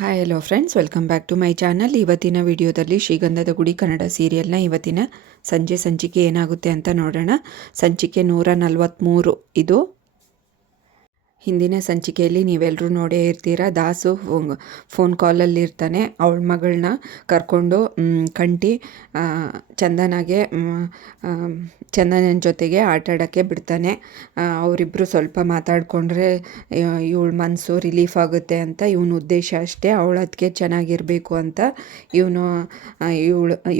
Hi hello friends, welcome back to my channel. ಇವತ್ತಿನ ವಿಡಿಯೋದಲ್ಲಿ ಶ್ರೀಗಂಧದ ಗುಡಿ ಕನ್ನಡ ಸೀರಿಯಲ್ನ ಇವತ್ತಿನ ಸಂಚಿಕೆ ಏನಾಗುತ್ತೆ ಅಂತ ನೋಡೋಣ. ಸಂಚಿಕೆ 143 ಇದು. ಹಿಂದಿನ ಸಂಚಿಕೆಯಲ್ಲಿ ನೀವೆಲ್ಲರೂ ನೋಡೇ ಇರ್ತೀರ. ದಾಸು ಫೋನ್ ಕಾಲಲ್ಲಿ ಇರ್ತಾನೆ. ಅವಳ ಮಗಳನ್ನ ಕರ್ಕೊಂಡು ಕಂಟಿ ಚಂದನಗೆ ಚಂದನನ ಜೊತೆಗೆ ಆಟಾಡೋಕ್ಕೆ ಬಿಡ್ತಾನೆ. ಅವರಿಬ್ಬರು ಸ್ವಲ್ಪ ಮಾತಾಡಿಕೊಂಡ್ರೆ ಇವಳ ಮನಸ್ಸು ರಿಲೀಫ್ ಆಗುತ್ತೆ ಅಂತ ಇವನ ಉದ್ದೇಶ ಅಷ್ಟೇ. ಅವಳು ಅದಕ್ಕೆ ಚೆನ್ನಾಗಿರಬೇಕು ಅಂತ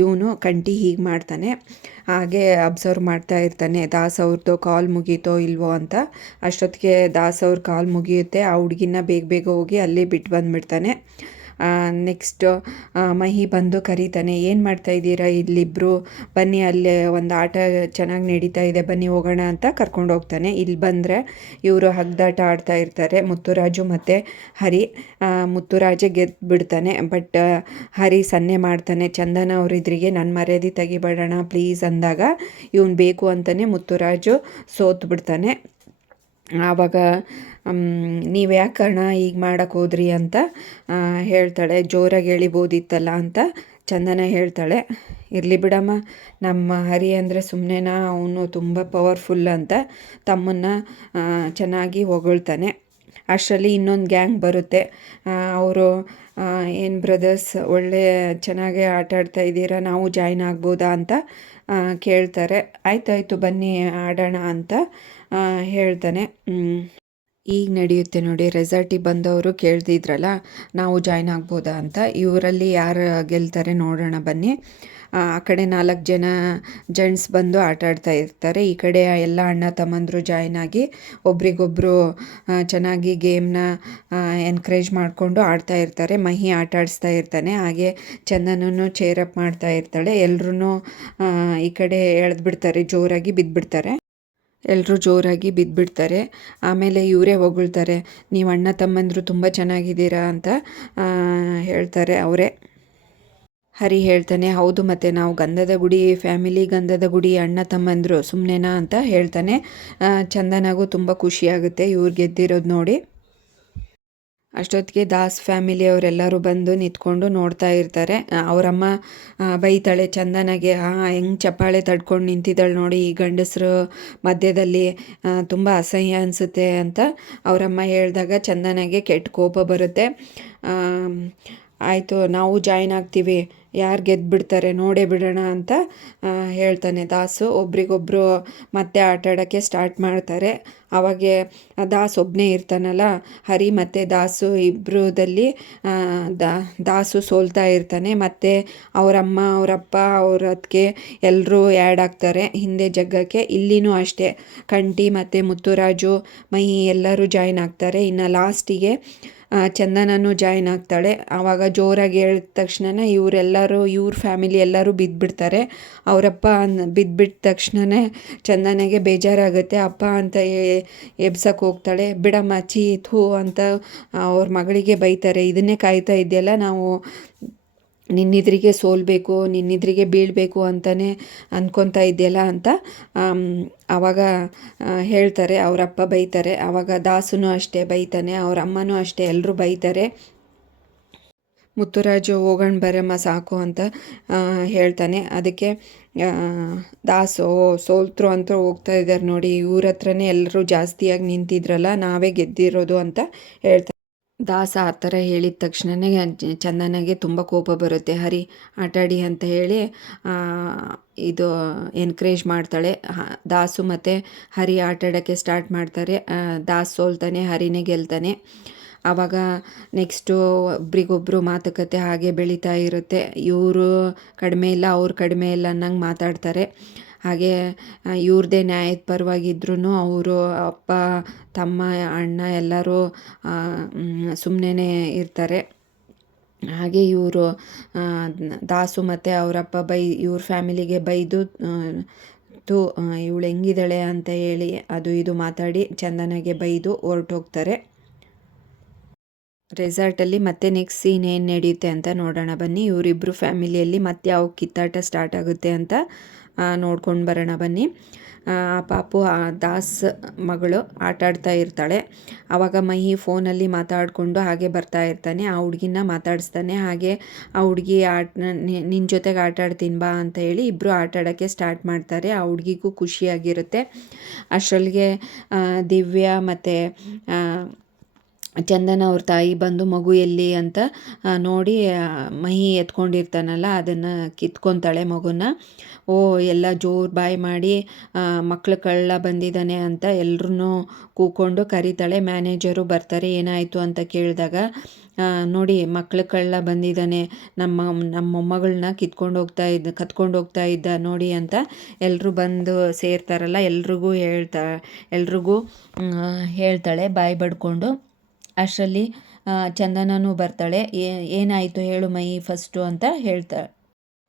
ಇವನು ಕಂಟಿ ಹೀಗೆ ಮಾಡ್ತಾನೆ. ಹಾಗೆ ಅಬ್ಸರ್ವ್ ಮಾಡ್ತಾ ಇರ್ತಾನೆ ದಾಸ್ ಅವ್ರದ್ದು ಕಾಲ್ ಮುಗೀತೋ ಇಲ್ವೋ ಅಂತ. ಅಷ್ಟೊತ್ತಿಗೆ ದಾಸ್ ಅವ್ರ ಕಾಲ್ ಮುಗಿಯುತ್ತೆ. ಆ ಹುಡುಗಿನ ಬೇಗ ಬೇಗ ಹೋಗಿ ಅಲ್ಲಿ ಬಿಟ್ಟು ಬಂದುಬಿಡ್ತಾನೆ. ನೆಕ್ಸ್ಟ್ ಮಹಿ ಬಂದು ಕರೀತಾನೆ, ಏನು ಮಾಡ್ತಾಯಿದ್ದೀರಾ ಇಲ್ಲಿಬ್ಬರು, ಬನ್ನಿ ಅಲ್ಲೇ ಒಂದು ಆಟ ಚೆನ್ನಾಗಿ ನಡೀತಾ ಇದೆ, ಬನ್ನಿ ಹೋಗೋಣ ಅಂತ ಕರ್ಕೊಂಡು ಹೋಗ್ತಾನೆ. ಇಲ್ಲಿ ಬಂದರೆ ಇವರು ಹಗ್ದಾಟ ಆಡ್ತಾ ಇರ್ತಾರೆ, ಮುತ್ತುರಾಜು ಮತ್ತು ಹರಿ. ಮುತ್ತುರಾಜೆ ಬಿಡ್ತಾನೆ. ಬಟ್ ಹರಿ ಸನ್ನೆ ಮಾಡ್ತಾನೆ, ಚಂದನ ಅವರಿದ್ರಿಗೆ ನನ್ನ ಮರ್ಯಾದೆ ತೆಗಿಬೇಡೋಣ ಪ್ಲೀಸ್ ಅಂದಾಗ ಇವನು ಬೇಕು ಅಂತಲೇ ಮುತ್ತುರಾಜು ಸೋತು ಬಿಡ್ತಾನೆ. ಆವಾಗ ನೀವು ಯಾಕಣ್ಣ ಈಗ ಮಾಡೋಕ್ಕೆ ಹೋದ್ರಿ ಅಂತ ಹೇಳ್ತಾಳೆ. ಜೋರಾಗಿ ಎಳಿಬೋದಿತ್ತಲ್ಲ ಅಂತ ಚಂದನ ಹೇಳ್ತಾಳೆ. ಇರಲಿ ಬಿಡಮ್ಮ, ನಮ್ಮ ಹರಿ ಅಂದರೆ ಸುಮ್ಮನೆನಾ, ಅವನು ತುಂಬ ಪವರ್ಫುಲ್ ಅಂತ ತಮ್ಮನ್ನು ಚೆನ್ನಾಗಿ ಹೊಗಳ್ತಾನೆ. ಅಷ್ಟರಲ್ಲಿ ಇನ್ನೊಂದು ಗ್ಯಾಂಗ್ ಬರುತ್ತೆ. ಅವರು ಏನು ಬ್ರದರ್ಸ್, ಒಳ್ಳೆ ಚೆನ್ನಾಗೇ ಆಟ ಆಡ್ತಾ ಇದ್ದೀರಾ, ನಾವು ಜಾಯ್ನ್ ಆಗ್ಬೋದಾ ಅಂತ ಕೇಳ್ತಾರೆ. ಆಯ್ತಾಯಿತು ಬನ್ನಿ ಆಡೋಣ ಅಂತ ಹೇಳ್ತಾನೆ. ಈಗ ನಡೆಯುತ್ತೆ ನೋಡಿ, ರೆಸಾರ್ಟಿಗೆ ಬಂದವರು ಕೇಳ್ತಿದ್ರಲ್ಲ ನಾವು ಜಾಯ್ನ್ ಆಗ್ಬೋದಾ ಅಂತ. ಇವರಲ್ಲಿ ಯಾರು ಗೆಲ್ತಾರೆ ನೋಡೋಣ ಬನ್ನಿ. ಆ ಕಡೆ 4 ಜನ ಜೆಂಟ್ಸ್ ಬಂದು ಆಟ ಆಡ್ತಾ ಇರ್ತಾರೆ. ಈ ಕಡೆ ಎಲ್ಲ ಅಣ್ಣ ತಮ್ಮಂದರು ಜಾಯ್ನ್ ಆಗಿ ಒಬ್ರಿಗೊಬ್ಬರು ಚೆನ್ನಾಗಿ ಗೇಮ್ನ ಎನ್ಕರೇಜ್ ಮಾಡಿಕೊಂಡು ಆಡ್ತಾ ಇರ್ತಾರೆ. ಮಹಿ ಆಟ ಆಡಿಸ್ತಾ ಇರ್ತಾನೆ. ಹಾಗೆ ಚಂದನನ್ನು ಚೇರಪ್ ಮಾಡ್ತಾ ಇರ್ತಾಳೆ. ಎಲ್ಲರೂ ಈ ಕಡೆ ಎಳೆದ್ಬಿಡ್ತಾರೆ, ಜೋರಾಗಿ ಬಿದ್ದುಬಿಡ್ತಾರೆ. ಎಲ್ಲರೂ ಜೋರಾಗಿ ಬಿದ್ದುಬಿಡ್ತಾರೆ. ಆಮೇಲೆ ಇವರೇ ಹೊಗಳ್ತಾರೆ, ನೀವು ಅಣ್ಣ ತಮ್ಮಂದರು ತುಂಬ ಚೆನ್ನಾಗಿದ್ದೀರಾ ಅಂತ ಹೇಳ್ತಾರೆ ಅವರೇ. ಹರಿ ಹೇಳ್ತಾನೆ, ಹೌದು ಮತ್ತು ನಾವು ಗಂಧದ ಗುಡಿ ಫ್ಯಾಮಿಲಿ, ಗಂಧದ ಗುಡಿ ಅಣ್ಣ ತಮ್ಮಂದರು ಸುಮ್ಮನೆನಾ ಅಂತ ಹೇಳ್ತಾನೆ. ಚಂದನಾಗೂ ತುಂಬ ಖುಷಿಯಾಗುತ್ತೆ ಇವ್ರು ಗೆದ್ದಿರೋದು ನೋಡಿ. ಅಷ್ಟೊತ್ತಿಗೆ ದಾಸ್ ಫ್ಯಾಮಿಲಿಯವರೆಲ್ಲರೂ ಬಂದು ನಿಂತ್ಕೊಂಡು ನೋಡ್ತಾ ಇರ್ತಾರೆ. ಅವರಮ್ಮ ಬೈತಾಳೆ ಚಂದನಗೆ, ಹೆಂಗೆ ಚಪ್ಪಾಳೆ ತಡ್ಕೊಂಡು ನಿಂತಿದ್ದಾಳೆ ನೋಡಿ ಈ ಗಂಡಸರು ಮಧ್ಯದಲ್ಲಿ, ತುಂಬ ಅಸಹ್ಯ ಅನಿಸುತ್ತೆ ಅಂತ ಅವರಮ್ಮ ಹೇಳಿದಾಗ ಚಂದನಗೆ ಕೆಟ್ಟ ಕೋಪ ಬರುತ್ತೆ. ಆಯಿತು ನಾವು ಜಾಯ್ನ್ ಆಗ್ತೀವಿ, ಯಾರು ಗೆದ್ದುಬಿಡ್ತಾರೆ ನೋಡೇ ಬಿಡೋಣ ಅಂತ ಹೇಳ್ತಾನೆ ದಾಸು. ಒಬ್ರಿಗೊಬ್ಬರು ಮತ್ತೆ ಆಟ ಆಡೋಕ್ಕೆ ಸ್ಟಾರ್ಟ್ ಮಾಡ್ತಾರೆ. ಅವಾಗೆ ದಾಸ್ ಒಬ್ಬನೇ ಇರ್ತಾನಲ್ಲ, ಹರಿ ಮತ್ತು ದಾಸು ಇಬ್ಬರದಲ್ಲಿ ದಾಸು ಸೋಲ್ತಾ ಇರ್ತಾನೆ. ಮತ್ತು ಅವರಮ್ಮ ಅವರಪ್ಪ ಅವ್ರ ಅದಕ್ಕೆ ಎಲ್ಲರೂ ಆ್ಯಡ್ ಆಗ್ತಾರೆ ಹಿಂದೆ ಜಗ್ಗಕ್ಕೆ. ಇಲ್ಲಿನೂ ಅಷ್ಟೇ, ಕಂಟಿ ಮತ್ತು ಮುತ್ತುರಾಜು ಮಹಿ ಎಲ್ಲರೂ ಜಾಯ್ನ್ ಆಗ್ತಾರೆ. ಇನ್ನು ಲಾಸ್ಟಿಗೆ ಚಂದನೂ ಜಾಯ್ನ್ ಆಗ್ತಾಳೆ. ಆವಾಗ ಜೋರಾಗಿ ಹೇಳಿದ ತಕ್ಷಣ ಇವರೆಲ್ಲರೂ ಇವ್ರ ಫ್ಯಾಮಿಲಿ ಎಲ್ಲರೂ ಬಿದ್ದುಬಿಡ್ತಾರೆ. ಅವರಪ್ಪ ಬಿದ್ದುಬಿಟ್ಟ ತಕ್ಷಣವೇ ಚಂದನಗೆ ಬೇಜಾರಾಗುತ್ತೆ. ಅಪ್ಪ ಅಂತ ಎಬ್ಸಕ್ಕೆ ಹೋಗ್ತಾಳೆ. ಬಿಡಮ್ಮ ಚೀ ಥೂ ಅಂತ ಅವ್ರ ಮಗಳಿಗೆ ಬೈತಾರೆ. ಇದನ್ನೇ ಕಾಯ್ತಾ ಇದೆಯಲ್ಲ, ನಾವು ನಿನ್ನೆದುರಿಗೆ ಸೋಲ್ಬೇಕು, ನಿನ್ನೆದುರಿಗೆ ಬೀಳಬೇಕು ಅಂತಲೇ ಅಂದ್ಕೊತಾ ಇದೆಯಲ್ಲ ಅಂತ ಆವಾಗ ಹೇಳ್ತಾರೆ. ಅವರಪ್ಪ ಬೈತಾರೆ. ಆವಾಗ ದಾಸನು ಅಷ್ಟೇ ಬೈತಾನೆ, ಅವ್ರ ಅಮ್ಮನೂ ಅಷ್ಟೇ, ಎಲ್ಲರೂ ಬೈತಾರೆ. ಮುತ್ತುರಾಜು ಹೋಗೋಣ ಬರಮ್ಮ ಸಾಕು ಅಂತ ಹೇಳ್ತಾನೆ. ಅದಕ್ಕೆ ದಾಸು ಸೋಲ್ತರು ಅಂತ ಹೋಗ್ತಾ ಇದ್ದಾರೆ ನೋಡಿ, ಇವ್ರ ಹತ್ರನೇ ಎಲ್ಲರೂ ಜಾಸ್ತಿಯಾಗಿ ನಿಂತಿದ್ರಲ್ಲ, ನಾವೇ ಗೆದ್ದಿರೋದು ಅಂತ ಹೇಳ್ತಾರೆ. ದಾಸ ಆ ಥರ ಹೇಳಿದ ತಕ್ಷಣವೇ ಚಂದನಗೆ ತುಂಬ ಕೋಪ ಬರುತ್ತೆ. ಹರಿ ಆಟಾಡಿ ಅಂತ ಹೇಳಿ ಇದು ಎನ್ಕರೇಜ್ ಮಾಡ್ತಾಳೆ. ದಾಸು ಮತ್ತು ಹರಿ ಆಟಾಡೋಕ್ಕೆ ಸ್ಟಾರ್ಟ್ ಮಾಡ್ತಾರೆ. ದಾಸ್ ಸೋಲ್ತಾನೆ, ಹರಿನೇ ಗೆಲ್ತಾನೆ. ಆವಾಗ ನೆಕ್ಸ್ಟು ಒಬ್ರಿಗೊಬ್ಬರು ಮಾತುಕತೆ ಹಾಗೆ ಬೆಳೀತಾ ಇರುತ್ತೆ. ಇವರು ಕಡಿಮೆ ಇಲ್ಲ, ಅವ್ರು ಕಡಿಮೆ ಇಲ್ಲ ಅನ್ನಂಗೆ ಮಾತಾಡ್ತಾರೆ. ಹಾಗೆ ಇವ್ರದ್ದೇ ನ್ಯಾಯದ ಪರವಾಗಿದ್ರೂ ಅವರು ಅಪ್ಪ ತಮ್ಮ ಅಣ್ಣ ಎಲ್ಲರೂ ಸುಮ್ಮನೆ ಇರ್ತಾರೆ. ಹಾಗೆ ಇವರು ದಾಸು ಮತ್ತು ಅವರಪ್ಪ ಇವ್ರ ಫ್ಯಾಮಿಲಿಗೆ ಬೈದು ಇವಳು ಹೆಂಗಿದ್ದಾಳೆ ಅಂತ ಹೇಳಿ ಅದು ಇದು ಮಾತಾಡಿ ಚಂದನಗೆ ಬೈದು ಹೊರಟೋಗ್ತಾರೆ. ರೆಸಾರ್ಟಲ್ಲಿ ಮತ್ತೆ ನೆಕ್ಸ್ಟ್ ಸೀನ್ ಏನು ನಡೆಯುತ್ತೆ ಅಂತ ನೋಡೋಣ ಬನ್ನಿ. ಇವರಿಬ್ಬರು ಫ್ಯಾಮಿಲಿಯಲ್ಲಿ ಮತ್ತೆ ಯಾವ ಕಿತ್ತಾಟ ಸ್ಟಾರ್ಟ್ ಆಗುತ್ತೆ ಅಂತ ನೋಡ್ಕೊಂಡು ಬರೋಣ ಬನ್ನಿ. ಆ ಪಾಪು ಆ ದಾಸ್ ಮಗಳು ಆಟಾಡ್ತಾ ಇರ್ತಾಳೆ. ಆವಾಗ ಮಹಿ ಫೋನಲ್ಲಿ ಮಾತಾಡಿಕೊಂಡು ಹಾಗೆ ಬರ್ತಾ ಇರ್ತಾನೆ. ಆ ಹುಡುಗಿನ ಮಾತಾಡಿಸ್ತಾನೆ. ಹಾಗೆ ಆ ಹುಡುಗಿ ನಿನ್ನ ಜೊತೆಗೆ ಆಟಾಡ್ತೀನಿ ಬಾ ಅಂತ ಹೇಳಿ ಇಬ್ಬರು ಆಟಾಡೋಕ್ಕೆ ಸ್ಟಾರ್ಟ್ ಮಾಡ್ತಾರೆ. ಆ ಹುಡುಗಿಗೂ ಖುಷಿಯಾಗಿರುತ್ತೆ. ಅಷ್ಟರೊಳಗೆ ದಿವ್ಯಾ ಮತ್ತು ಚಂದನ ಅವ್ರ ತಾಯಿ ಬಂದು ಮಗು ಎಲ್ಲಿ ಅಂತ ನೋಡಿ ಮಹಿ ಎತ್ಕೊಂಡಿರ್ತಾನಲ್ಲ ಅದನ್ನು ಕಿತ್ಕೊತಾಳೆ ಮಗುನ. ಓ ಎಲ್ಲ ಜೋರು ಬಾಯಿ ಮಾಡಿ ಮಕ್ಳು ಕಳ್ಳ ಬಂದಿದ್ದಾನೆ ಅಂತ ಎಲ್ರೂ ಕೂಕೊಂಡು ಕರೀತಾಳೆ. ಮ್ಯಾನೇಜರು ಬರ್ತಾರೆ. ಏನಾಯಿತು ಅಂತ ಕೇಳಿದಾಗ ನೋಡಿ ಮಕ್ಳು ಕಳ್ಳ ಬಂದಿದ್ದಾನೆ, ನಮ್ಮ ಮೊಮ್ಮಗಳನ್ನ ಕತ್ಕೊಂಡು ಹೋಗ್ತಾ ಇದ್ದ ನೋಡಿ ಅಂತ ಎಲ್ಲರೂ ಬಂದು ಸೇರ್ತಾರಲ್ಲ. ಎಲ್ರಿಗೂ ಹೇಳ್ತಾಳೆ ಬಾಯಿ ಬಡ್ಕೊಂಡು. ಅಷ್ಟರಲ್ಲಿ ಚಂದನನೂ ಬರ್ತಾಳೆ. ಏನಾಯಿತು ಹೇಳು ಮೈ ಫಸ್ಟು ಅಂತ ಹೇಳ್ತಾಳೆ.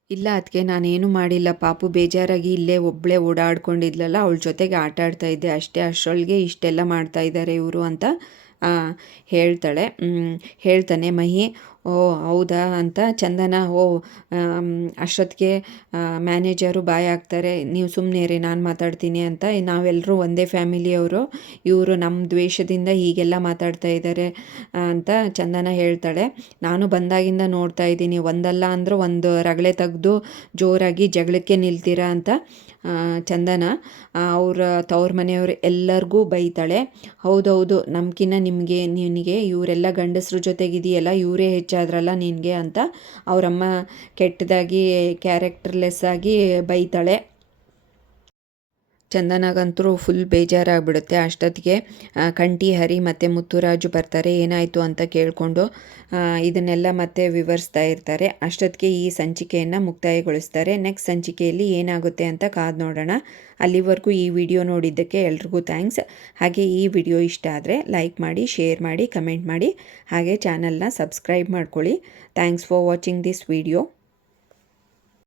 ಇಲ್ಲ ಅದಕ್ಕೆ ನಾನೇನು ಮಾಡಿಲ್ಲ, ಪಾಪು ಬೇಜಾರಾಗಿ ಇಲ್ಲೇ ಒಬ್ಬಳೇ ಓಡಾಡ್ಕೊಂಡಿದ್ಲಲ್ಲ ಅವಳ ಜೊತೆಗೆ ಆಟ ಆಡ್ತಾ ಇದ್ದೆ ಅಷ್ಟೇ, ಅಷ್ಟರೊಳಗೆ ಇಷ್ಟೆಲ್ಲ ಮಾಡ್ತಾ ಇದ್ದಾರೆ ಇವರು ಅಂತ ಹೇಳ್ತಾನೆ ಮಹಿ. ಓ ಹೌದಾ ಅಂತ ಚಂದನ ಅಷ್ಟೊತ್ತಿಗೆ ಮ್ಯಾನೇಜರು ಬಾಯ್ ಆಗ್ತಾರೆ. ನೀವು ಸುಮ್ಮನೆ ರೀ ನಾನು ಮಾತಾಡ್ತೀನಿ ಅಂತ. ನಾವೆಲ್ಲರೂ ಒಂದೇ ಫ್ಯಾಮಿಲಿಯವರು, ಇವರು ನಮ್ಮ ದ್ವೇಷದಿಂದ ಹೀಗೆಲ್ಲ ಮಾತಾಡ್ತಾ ಇದ್ದಾರೆ ಅಂತ ಚಂದನ ಹೇಳ್ತಾಳೆ. ನಾನು ಬಂದಾಗಿಂದ ನೋಡ್ತಾ ಇದ್ದೀನಿ, ಒಂದಲ್ಲ ಅಂದರೂ ಒಂದು ರಗಳೆ ತೆಗೆದು ಜೋರಾಗಿ ಜಗಳಕ್ಕೆ ನಿಲ್ತೀರಾ ಅಂತ ಚಂದನ ಅವ್ರ ತವ್ರ ಮನೆಯವರು ಎಲ್ಲರಿಗೂ ಬೈತಾಳೆ. ಹೌದೌದು ನಮ್ಕಿನ್ನ ನಿನಗೆ ಇವರೆಲ್ಲ ಗಂಡಸ್ರ ಜೊತೆಗಿದೆಯಲ್ಲ ಇವರೇ ಹೆಚ್ಚಾದ್ರಲ್ಲ ನಿನಗೆ ಅಂತ ಅವರಮ್ಮ ಕೆಟ್ಟದಾಗಿ ಕ್ಯಾರೆಕ್ಟರ್ಲೆಸ್ ಆಗಿ ಬೈತಾಳೆ. ಚಂದನಗಂತೂ ಫುಲ್ ಬೇಜಾರಾಗ್ಬಿಡುತ್ತೆ. ಅಷ್ಟೊತ್ತಿಗೆ ಕಂಠಿ ಹರಿ ಮತ್ತು ಮುತ್ತುರಾಜು ಬರ್ತಾರೆ. ಏನಾಯಿತು ಅಂತ ಕೇಳಿಕೊಂಡು ಇದನ್ನೆಲ್ಲ ಮತ್ತೆ ವಿವರಿಸ್ತಾ ಇರ್ತಾರೆ. ಅಷ್ಟೊತ್ತಿಗೆ ಈ ಸಂಚಿಕೆಯನ್ನು ಮುಕ್ತಾಯಗೊಳಿಸ್ತಾರೆ. ನೆಕ್ಸ್ಟ್ ಸಂಚಿಕೆಯಲ್ಲಿ ಏನಾಗುತ್ತೆ ಅಂತ ಕಾದು ನೋಡೋಣ. ಅಲ್ಲಿವರೆಗೂ ಈ ವಿಡಿಯೋ ನೋಡಿದ್ದಕ್ಕೆ ಎಲ್ರಿಗೂ ಥ್ಯಾಂಕ್ಸ್. ಹಾಗೆ ಈ ವಿಡಿಯೋ ಇಷ್ಟ ಆದರೆ ಲೈಕ್ ಮಾಡಿ, ಶೇರ್ ಮಾಡಿ, ಕಮೆಂಟ್ ಮಾಡಿ, ಹಾಗೆ ಚಾನಲ್ನ ಸಬ್ಸ್ಕ್ರೈಬ್ ಮಾಡ್ಕೊಳ್ಳಿ. Thanks for watching this video.